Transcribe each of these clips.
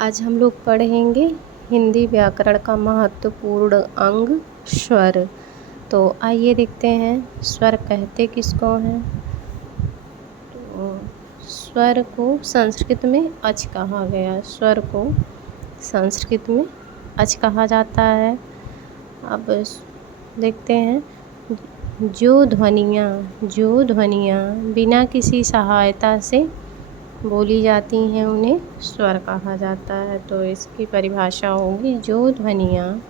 आज हम लोग पढ़ेंगे हिंदी व्याकरण का महत्वपूर्ण अंग स्वर। तो आइए देखते हैं स्वर कहते किसको हैं। तो स्वर को संस्कृत में अच कहा गया। स्वर को संस्कृत में अच कहा जाता है। अब देखते हैं जो ध्वनियाँ बिना किसी सहायता से बोली जाती हैं उन्हें स्वर कहा जाता है। तो इसकी परिभाषा होगी जो ध्वनियाँ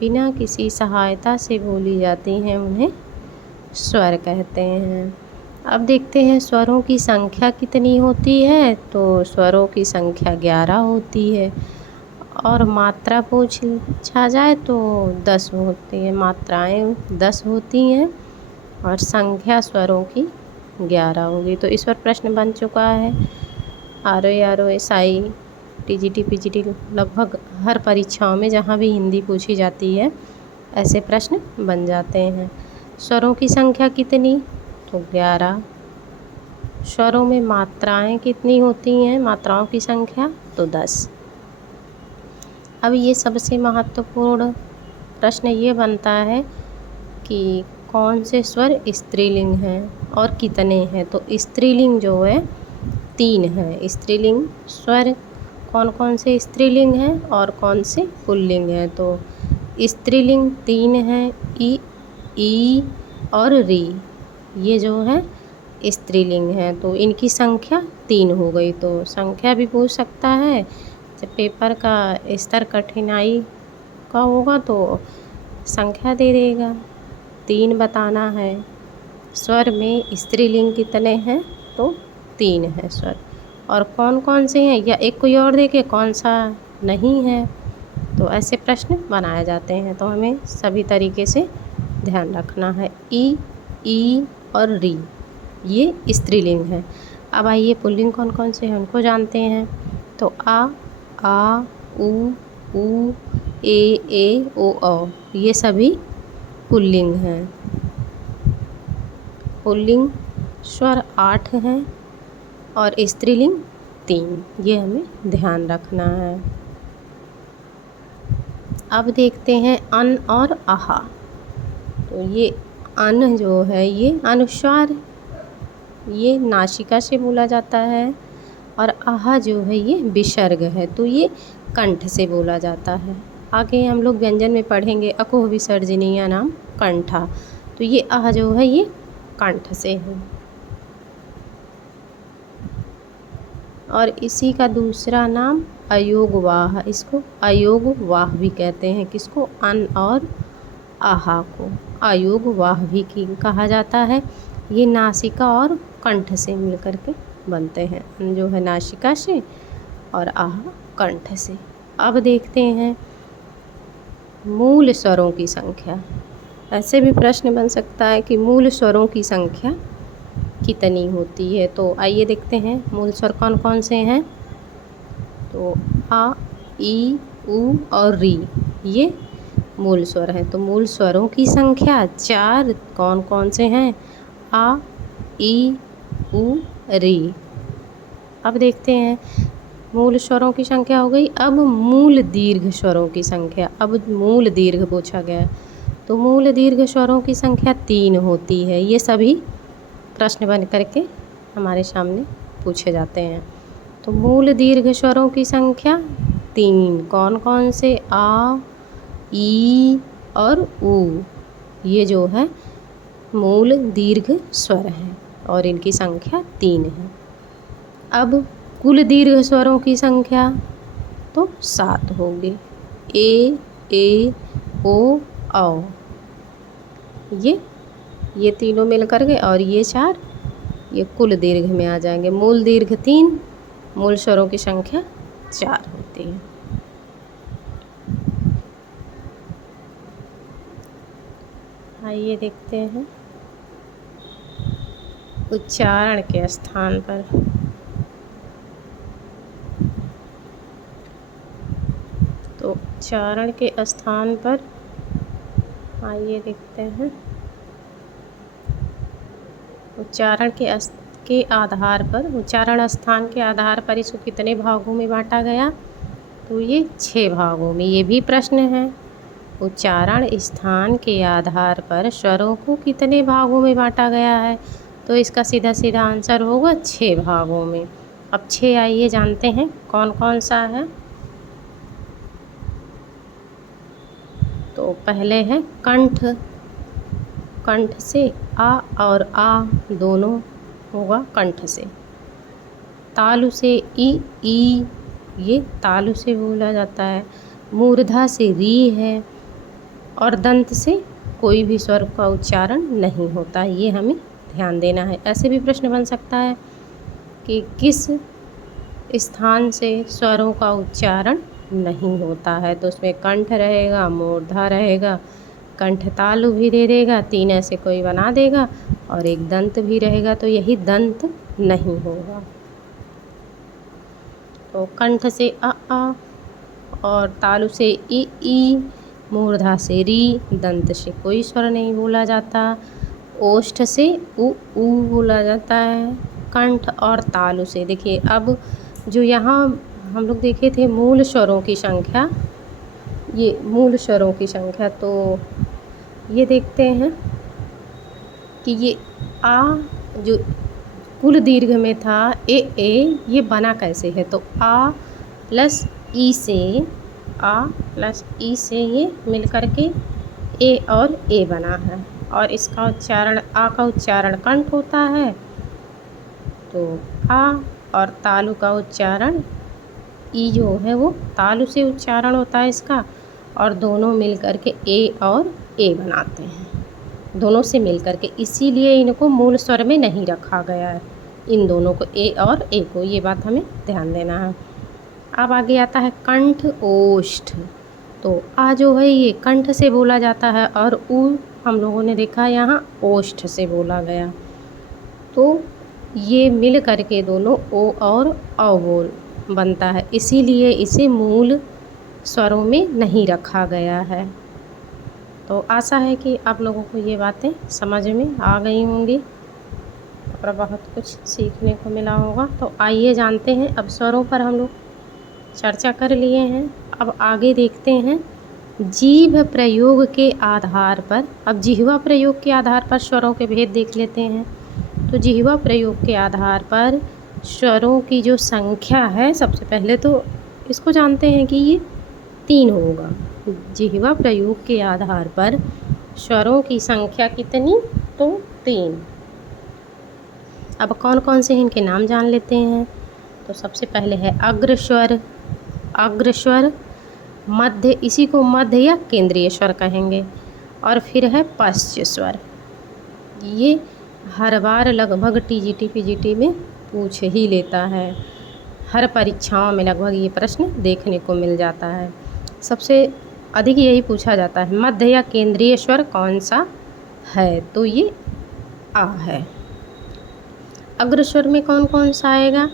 बिना किसी सहायता से बोली जाती हैं उन्हें स्वर कहते हैं। अब देखते हैं स्वरों की संख्या कितनी होती है। तो स्वरों की संख्या 11 होती है और मात्रा पूछा जाए तो 10 होती है। मात्राएं 10 होती हैं और संख्या स्वरों की 11 होगी। तो इस पर प्रश्न बन चुका है। RO SI TGT PGT लगभग हर परीक्षाओं में जहाँ भी हिंदी पूछी जाती है ऐसे प्रश्न बन जाते हैं। स्वरों की संख्या कितनी? तो 11। स्वरों में मात्राएं कितनी होती हैं? मात्राओं की संख्या तो 10। अब ये सबसे महत्वपूर्ण प्रश्न ये बनता है कि कौन से स्वर स्त्रीलिंग हैं और कितने हैं। तो स्त्रीलिंग जो है 3 है। स्त्रीलिंग स्वर कौन कौन से स्त्रीलिंग हैं और कौन से पुल्लिंग हैं। तो स्त्रीलिंग 3 हैं, ई और री। ये जो है स्त्रीलिंग है। तो इनकी संख्या 3 हो गई। तो संख्या भी पूछ सकता है। जब पेपर का स्तर कठिनाई का होगा तो संख्या दे देगा। 3 बताना है। स्वर में स्त्रीलिंग कितने हैं? तो 3 है स्वर। और कौन कौन से हैं या एक कोई और देखे कौन सा नहीं है। तो ऐसे प्रश्न बनाए जाते हैं। तो हमें सभी तरीके से ध्यान रखना है। ई और री ये स्त्रीलिंग है। अब आइए पुल्लिंग कौन कौन से हैं उनको जानते हैं। तो आ उ ए ओ औ ये सभी पुल्लिंग हैं। पुल्लिंग स्वर 8 हैं और स्त्रीलिंग 3। ये हमें ध्यान रखना है। अब देखते हैं अन और आहा। तो ये अन जो है ये अनुस्वार, ये नासिका से बोला जाता है। और आहा जो है ये विसर्ग है। तो ये कंठ से बोला जाता है। आगे हम लोग व्यंजन में पढ़ेंगे अकुह विसर्जनीय नाम कंठा। तो ये आह जो है ये कंठ से है। और इसी का दूसरा नाम अयोगवाह। इसको अयोगवाह भी कहते हैं। किसको? अन और आहा को अयोगवाह भी कहा जाता है। ये नासिका और कंठ से मिलकर के बनते हैं। अन जो है नासिका से और आहा कंठ से। अब देखते हैं मूल स्वरों की संख्या। ऐसे भी प्रश्न बन सकता है कि मूल स्वरों की संख्या कितनी होती है। तो आइए देखते हैं मूल स्वर कौन कौन से हैं। तो आ, ई, उ और री ये मूल स्वर हैं। तो मूल स्वरों की संख्या 4 कौन कौन से हैं? आ, ई, उ, री। अब देखते हैं मूल स्वरों की संख्या हो गई। अब मूल दीर्घ स्वरों की संख्या। अब मूल दीर्घ पूछा गया। तो मूल दीर्घ स्वरों की संख्या 3 होती है। ये सभी प्रश्न बन करके हमारे सामने पूछे जाते हैं। तो मूल दीर्घ स्वरों की संख्या 3 कौन कौन से? आ, ई और उ। ये जो है मूल दीर्घ स्वर हैं और इनकी संख्या 3 है। अब कुल दीर्घ स्वरों की संख्या तो 7 होगी। ए ओ औ। ये तीनों मिलकर के और ये 4 ये कुल दीर्घ में आ जाएंगे। मूल दीर्घ 3, मूल स्वरों की संख्या 4 होती है। आइए देखते हैं उच्चारण के स्थान पर। तो उच्चारण के स्थान पर आइए देखते हैं। उच्चारण के के आधार पर, उच्चारण स्थान के आधार पर इसको कितने भागों में बांटा गया? तो ये 6 भागों में। ये भी प्रश्न है, उच्चारण स्थान के आधार पर स्वरों को कितने भागों में बांटा गया है? तो इसका सीधा सीधा आंसर होगा 6 भागों में। अब 6 आइए जानते हैं कौन कौन सा है। तो पहले है कंठ। कंठ से आ और आ दोनों होगा कंठ से। तालु से ई, ये तालु से बोला जाता है। मूर्धा से री है, और दंत से कोई भी स्वर का उच्चारण नहीं होता, ये हमें ध्यान देना है। ऐसे भी प्रश्न बन सकता है कि किस स्थान से स्वरों का उच्चारण नहीं होता है, तो उसमें कंठ रहेगा, मूर्धा रहेगा, कंठ तालु भी दे देगा, 3 ऐसे कोई बना देगा, और एक दंत भी रहेगा, तो यही दंत नहीं होगा। तो कंठ से आ और तालु से ई, मूर्धा से री, दंत से कोई स्वर नहीं बोला जाता, ओष्ठ से उ बोला जाता है। कंठ और तालु से देखिए, अब जो यहाँ हम लोग देखे थे मूल स्वरों की संख्या, ये मूल स्वरों की संख्या, तो ये देखते हैं कि ये आ जो कुल दीर्घ में था ए, ये बना कैसे है? तो आ प्लस ई से ये मिल कर के ए और ए बना है, और इसका उच्चारण, आ का उच्चारण कंठ होता है, तो आ, और तालु का उच्चारण ई जो है वो तालु से उच्चारण होता है इसका, और दोनों मिल कर के ए और ए बनाते हैं, दोनों से मिल कर के, इसीलिए इनको मूल स्वर में नहीं रखा गया है, इन दोनों को, ए और ए को, ये बात हमें ध्यान देना है। अब आगे आता है कंठ ओष्ठ। तो आ जो है ये कंठ से बोला जाता है, और उ हम लोगों ने देखा यहाँ ओष्ठ से बोला गया, तो ये मिल करके दोनों ओ और औ बोल बनता है, इसीलिए इसे मूल स्वरों में नहीं रखा गया है। तो आशा है कि आप लोगों को ये बातें समझ में आ गई होंगी और बहुत कुछ सीखने को मिला होगा। तो आइए जानते हैं, अब स्वरों पर हम लोग चर्चा कर लिए हैं, अब आगे देखते हैं जीभ प्रयोग के आधार पर। अब जिह्वा प्रयोग के आधार पर स्वरों के भेद देख लेते हैं। तो जिह्वा प्रयोग के आधार पर स्वरों की जो संख्या है, सबसे पहले तो इसको जानते हैं कि ये 3 होगा। जिह्वा प्रयोग के आधार पर स्वरों की संख्या कितनी? तो 3। अब कौन कौन से इनके नाम जान लेते हैं। तो सबसे पहले है अग्रस्वर, अग्रस्वर, मध्य, इसी को मध्य या केंद्रीय स्वर कहेंगे, और फिर है पश्च स्वर। ये हर बार लगभग टीजीटी पीजीटी में पूछ ही लेता है, हर परीक्षाओं में लगभग ये प्रश्न देखने को मिल जाता है। सबसे अधिक यही पूछा जाता है, मध्य या केंद्रीय स्वर कौन सा है? तो ये आ है। अग्रस्वर में कौन कौन सा आएगा?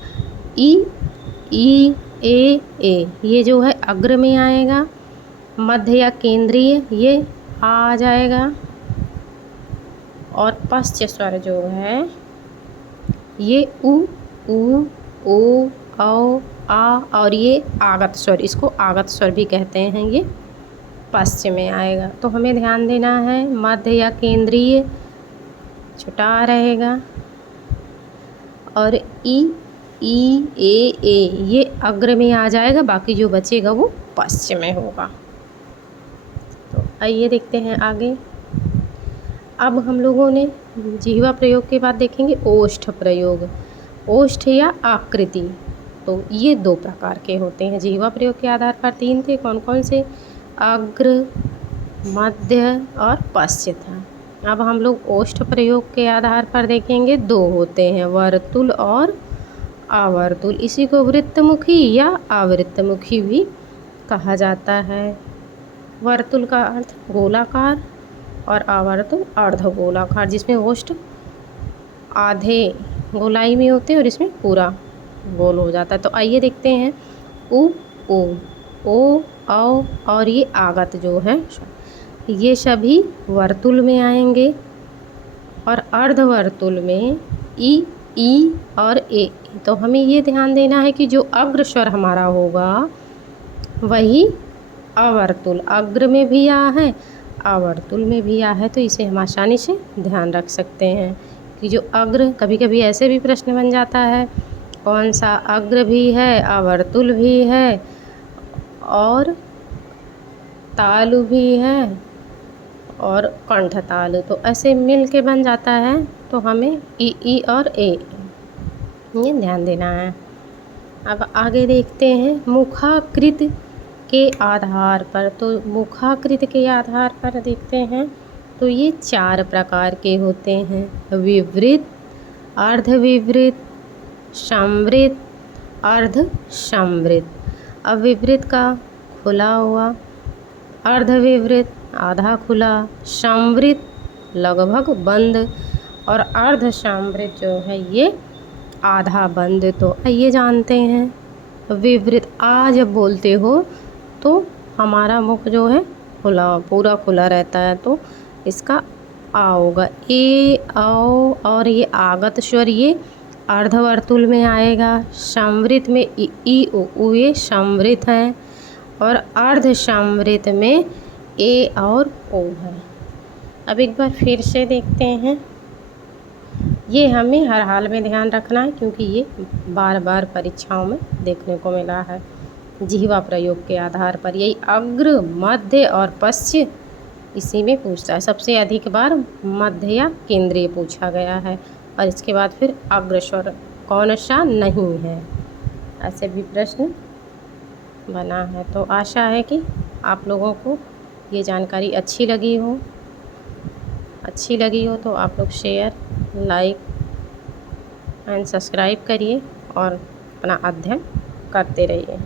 ई, ए, ये जो है अग्र में आएगा। मध्य या केंद्रीय ये आ जाएगा, और पश्च स्वर जो है ये उ, ओ, औ, आ, और ये आगत स्वर, इसको आगत स्वर भी कहते हैं, ये पश्च में आएगा। तो हमें ध्यान देना है, मध्य या केंद्रीय छोटा रहेगा, और ई, ए, ये अग्र में आ जाएगा, बाकी जो बचेगा वो पश्च में होगा। तो आइए देखते हैं आगे। अब हम लोगों ने जिह्वा प्रयोग के बाद देखेंगे ओष्ठ प्रयोग, ओष्ठ या आकृति। तो ये 2 प्रकार के होते हैं। जिह्वा प्रयोग के आधार पर 3 थे, कौन कौन से? अग्र, मध्य और पश्च था। अब हम लोग ओष्ठ प्रयोग के आधार पर देखेंगे, 2 होते हैं, वर्तुल और आवर्तुल। इसी को वृत्तमुखी या आवृत्तमुखी भी कहा जाता है। वर्तुल का अर्थ गोलाकार और आवर्तुल अर्धगोलाकार, जिसमें ओष्ठ आधे गोलाई में होते हैं और इसमें पूरा गोल हो जाता है। तो आइए देखते हैं, उ, ओ, औ, और ये आगत जो है ये सभी वर्तुल में आएंगे, और अर्धवर्तुल में ई, ई और ए। तो हमें ये ध्यान देना है कि जो अग्र स्वर हमारा होगा वही अवर्तुल, अग्र में भी आ है अवर्तुल में भी आ है, तो इसे हम आसानी से ध्यान रख सकते हैं कि जो अग्र, कभी कभी ऐसे भी प्रश्न बन जाता है कौन सा अग्र भी है, अवर्तुल भी है और तालु भी है और कंठ तालु, तो ऐसे मिल के बन जाता है। तो हमें ई और ए ये ध्यान देना है। अब आगे देखते हैं मुखाकृत के आधार पर। तो मुखाकृत के आधार पर देखते हैं तो ये 4 प्रकार के होते हैं, विवृत, अर्धविवृत, संवृत, अर्धसंवृत। अब विवृत का खुला हुआ, अर्धविवृत आधा खुला, संवृत लगभग बंद और अर्धसंवृत जो है ये आधा बंद। तो आइए जानते हैं विवृत। आ जब बोलते हो तो हमारा मुख जो है खुला, पूरा खुला रहता है, तो इसका आ होगा, ए आओ, और ये आगत स्वर ये अर्धवर्तुल में आएगा। संवृत में ई उ ये संवृत है और अर्धसंवृत में ए और ओ है। अब एक बार फिर से देखते हैं, ये हमें हर हाल में ध्यान रखना है क्योंकि ये बार बार परीक्षाओं में देखने को मिला है। जिह्वा प्रयोग के आधार पर यही अग्र, मध्य और पश्च इसी में पूछता है। सबसे अधिक बार मध्य या केंद्रीय पूछा गया है और इसके बाद फिर अग्र स्वर कौन सा नहीं है, ऐसे भी प्रश्न बना है। तो आशा है कि आप लोगों को ये जानकारी अच्छी लगी हो तो आप लोग शेयर, लाइक एंड सब्सक्राइब करिए और अपना अध्ययन करते रहिए।